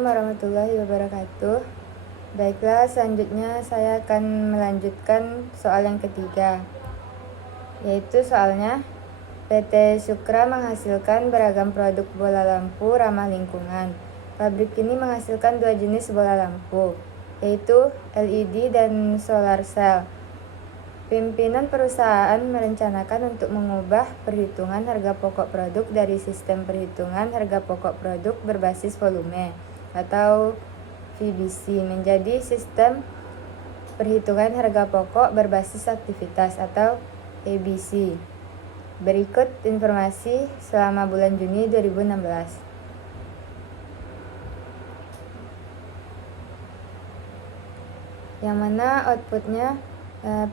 Assalamualaikum warahmatullahi wabarakatuh. Baiklah, selanjutnya saya akan melanjutkan soal yang ketiga, yaitu soalnya PT Sukra menghasilkan beragam produk bola lampu ramah lingkungan. Pabrik ini menghasilkan dua jenis bola lampu, yaitu LED dan solar cell. Pimpinan perusahaan merencanakan untuk mengubah perhitungan harga pokok produk dari sistem perhitungan harga pokok produk berbasis volume atau VBC menjadi sistem perhitungan harga pokok berbasis aktivitas atau ABC. Berikut informasi selama bulan Juni 2016. Yang mana outputnya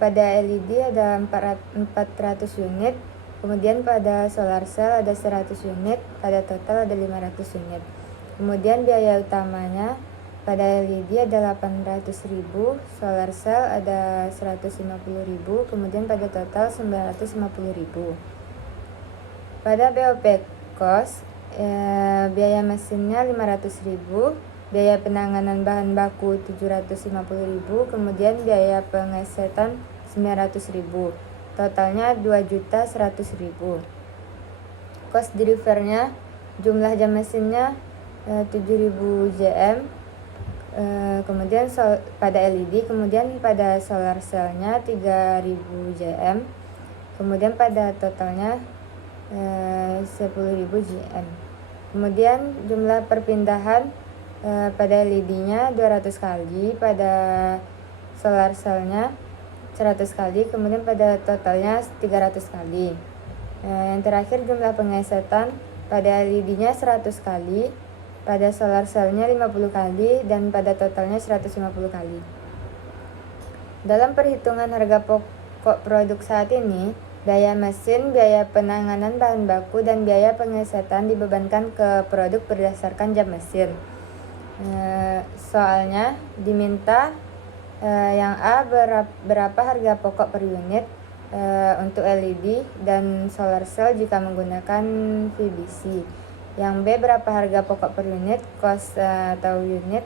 pada LED ada 400 unit, kemudian pada solar cell ada 100 unit, pada total ada 500 unit. Kemudian biaya utamanya pada LED ada 800.000, solar cell ada 150.000, kemudian pada total 950.000. Pada BOP cost, biaya mesinnya 500.000, biaya penanganan bahan baku 750.000, kemudian biaya pengesetan 900.000, totalnya 2.100.000. Cost drivernya, jumlah jam mesinnya 7.000 jm, kemudian pada LED, kemudian pada solar cellnya 3.000 jm, kemudian pada totalnya 10.000 jm. Kemudian jumlah perpindahan pada LED-nya 200 kali, pada solar cell-nya 100 kali, kemudian pada totalnya 300 kali. Yang terakhir jumlah pengesetan pada LED-nya 100 kali, pada solar cell-nya 50 kali, dan pada totalnya 150 kali. Dalam perhitungan harga pokok produk saat ini, biaya mesin, biaya penanganan bahan baku, dan biaya pengesetan dibebankan ke produk berdasarkan jam mesin. Soalnya diminta yang A berapa harga pokok per unit untuk LED dan solar cell jika menggunakan VBC. Yang B berapa harga pokok per unit cost atau unit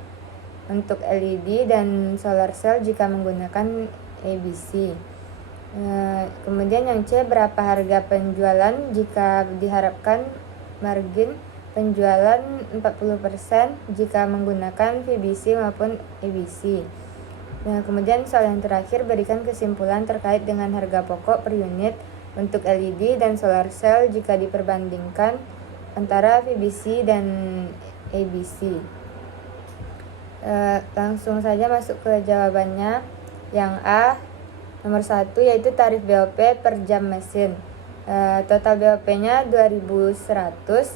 untuk LED dan solar cell jika menggunakan ABC. Kemudian yang C berapa harga penjualan jika diharapkan margin penjualan 40% jika menggunakan VBC maupun ABC. Kemudian soal yang terakhir, berikan kesimpulan terkait dengan harga pokok per unit untuk LED dan solar cell jika diperbandingkan antara VBC dan ABC. Langsung saja masuk ke jawabannya. Yang A, nomor 1, yaitu tarif BOP per jam mesin. Total BOP-nya 2.100.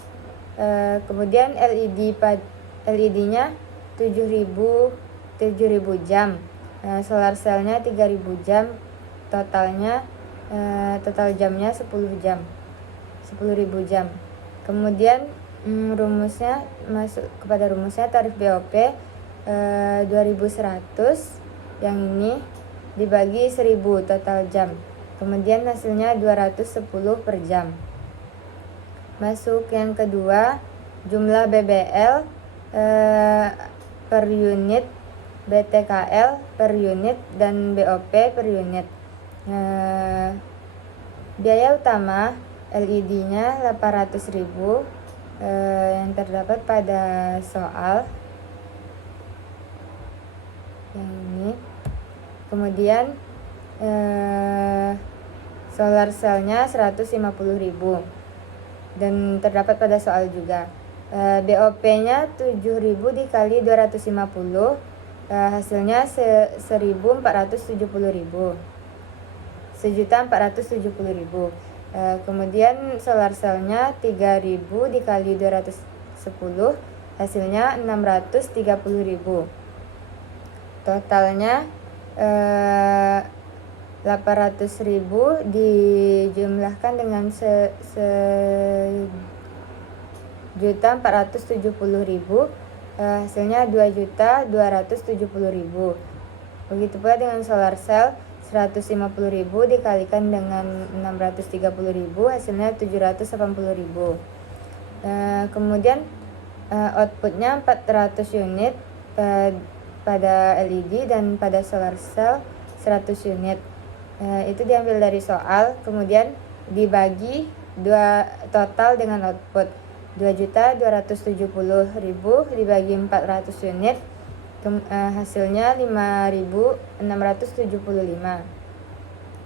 Kemudian LED-nya 7.000 jam, solar cell-nya 3.000 jam, total jamnya 10.000 jam. Kemudian rumusnya, masuk kepada rumusnya, tarif BOP 2.100 yang ini dibagi 1.000 total jam, kemudian hasilnya 210 per jam. Masuk yang kedua, jumlah BBL per unit, BTKL per unit, dan BOP per unit. Biaya utama LED-nya 800.000 yang terdapat pada soal yang ini. Kemudian solar cell-nya 150.000 dan terdapat pada soal juga. BOP-nya 7.000 dikali 250, hasilnya 1.470.000, 1.470.000. Kemudian solar cell-nya 3.000 dikali 210, hasilnya 630.000. Totalnya 800.000 dijumlahkan dengan 1.470.000, hasilnya 2.270.000. Begitu pula dengan solar cell, 150.000 dikalikan dengan 630.000, hasilnya 780.000. Kemudian outputnya 400 unit pada LED dan pada solar cell 100 unit. Itu diambil dari soal, kemudian dibagi total dengan output 2.270.000 dibagi 400 unit, hasilnya 5.675.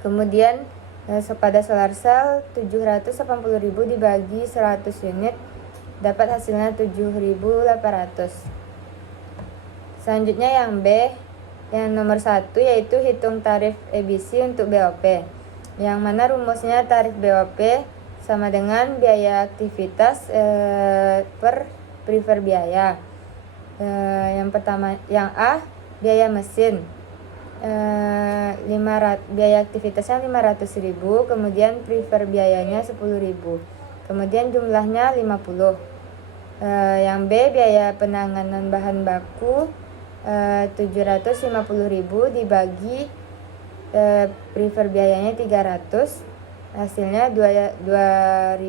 Kemudian pada solar cell 780.000 dibagi 100 unit dapat hasilnya 7.800. Selanjutnya yang B, yang nomor 1, yaitu hitung tarif EBC untuk BOP, yang mana rumusnya tarif BOP sama dengan biaya aktivitas per prefer biaya. Yang pertama, yang A, biaya mesin, biaya aktivitasnya 500.000, kemudian prefer biayanya 10.000, kemudian jumlahnya 50. Yang B, biaya penanganan bahan baku 750.000 dibagi prefer biayanya 300, hasilnya 2.500.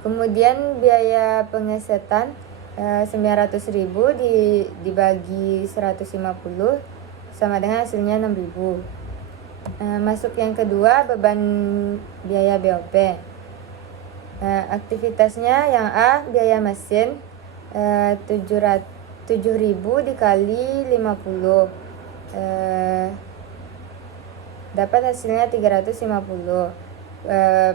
Kemudian biaya pengesetan 900.000 dibagi 150 sama dengan hasilnya 6.000. Masuk yang kedua, beban biaya BOP. Aktivitasnya yang A, biaya mesin 7.000 dikali 50, dapat hasilnya 350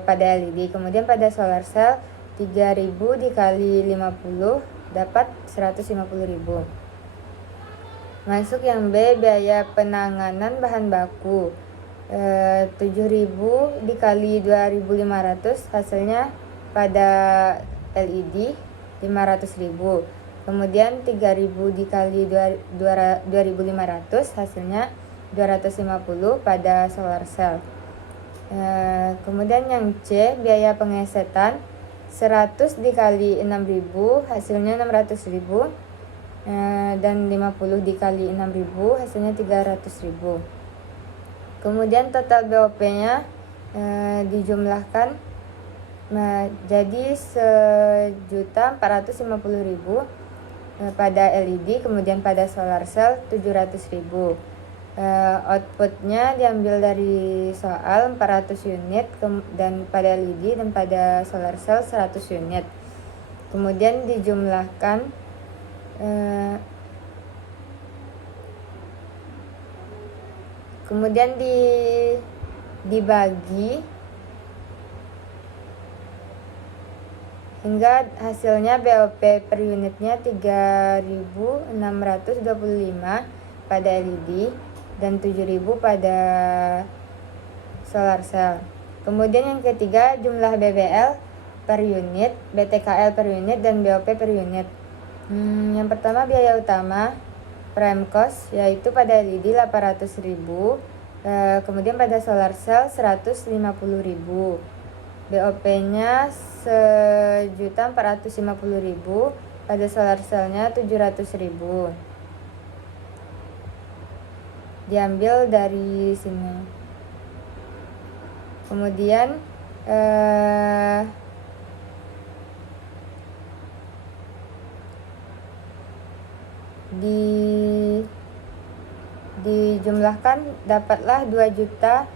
pada LED. Kemudian pada solar cell 3.000 dikali 50 dapat 150.000. Masuk yang B, biaya penanganan bahan baku 7.000 dikali 2.500, hasilnya pada LED 500.000. Kemudian 3.000 dikali 2.500, hasilnya 250 pada solar cell. Kemudian yang C, biaya pengesetan 100 dikali 6.000, hasilnya 600.000, dan 50 dikali 6.000, hasilnya 300.000. Kemudian total BOP nya dijumlahkan jadi 1.450.000 pada LED, kemudian pada solar cell 700.000. Outputnya diambil dari soal 400 unit dan pada LED dan pada solar cell 100 unit. Kemudian dijumlahkan kemudian dibagi hingga hasilnya BOP per unitnya 3.625 pada LED dan 7.000 pada solar cell. Kemudian yang ketiga, jumlah BBL per unit, BTKL per unit, dan BOP per unit. Yang pertama, biaya utama prime cost, yaitu pada LED 800.000, kemudian pada solar cell 150.000. BOP nya 1.450.000, pada solar cell-nya 700.000. Diambil dari sini. Kemudian dijumlahkan dapatlah 2 juta,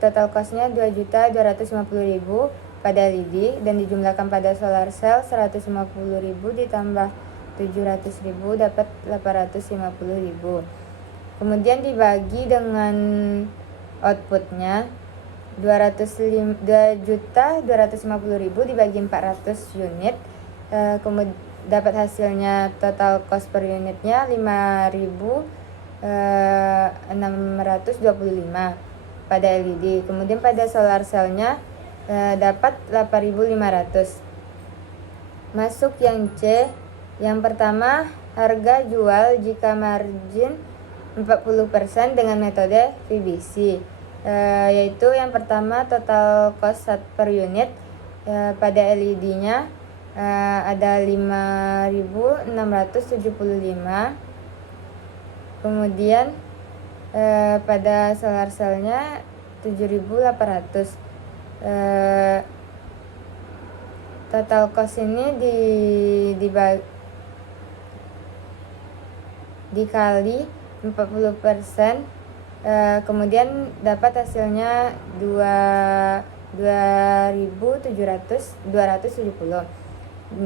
total cost-nya 2.250.000 pada LED, dan dijumlahkan pada solar cell 150.000 ditambah 700.000 dapat 850.000. Kemudian dibagi dengan outputnya 2.250.000 dibagi 400 unit, kemudian dapat hasilnya total cost per unitnya 5.625 pada LED. Kemudian pada solar cell-nya dapat 8.500. Masuk yang C. Yang pertama, harga jual jika margin 40% dengan metode VBC, yaitu yang pertama total cost per unit pada LED-nya ada 5.675. Kemudian pada solar cell-nya 7.800. total cost ini dikali 40%, kemudian dapat hasilnya 270.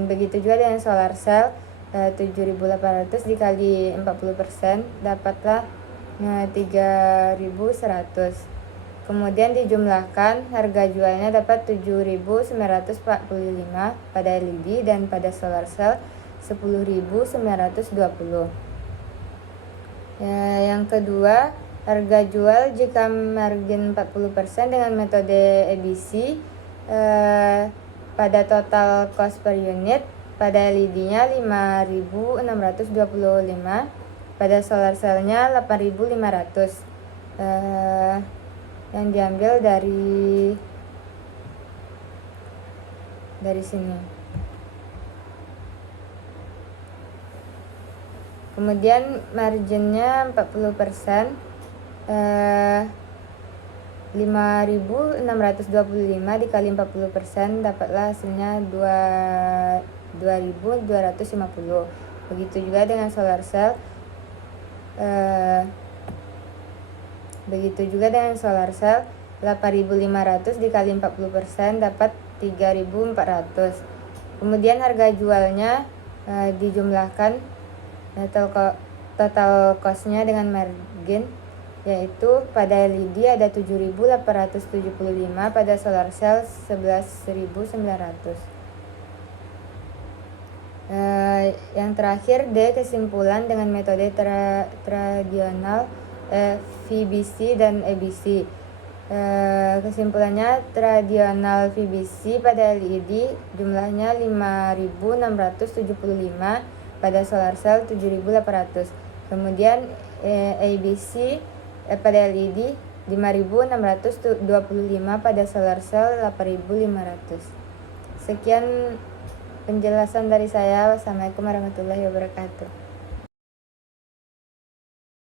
Begitu juga dengan solar cell, 7.800 dikali 40% dapatlah 3.100. Kemudian dijumlahkan, harga jualnya dapat 7.945 pada LED dan pada solar cell 10.920. Yang kedua, harga jual jika margin 40% dengan metode ABC pada total cost per unit. Pada LED-nya 5.625, pada solar cell-nya 8.500. Yang diambil dari sini. Kemudian marginnya 40%, 5.625 dikali 40% dapatlah hasilnya 2.250. Begitu juga dengan solar cell. Begitu juga dengan solar cell, 8.500 dikali 40% dapat 3.400. Kemudian harga jualnya dijumlahkan total cost-nya dengan margin, yaitu pada LED ada 7.875, pada solar cell 11.900. Yang terakhir D, kesimpulan dengan metode tradisional VBC dan ABC. Kesimpulannya, tradisional VBC pada LED jumlahnya 5.675, pada solar cell 7.800. Kemudian ABC pada LED 5.625, pada solar cell 8.500. Sekian penjelasan dari saya. Wassalamualaikum warahmatullahi wabarakatuh.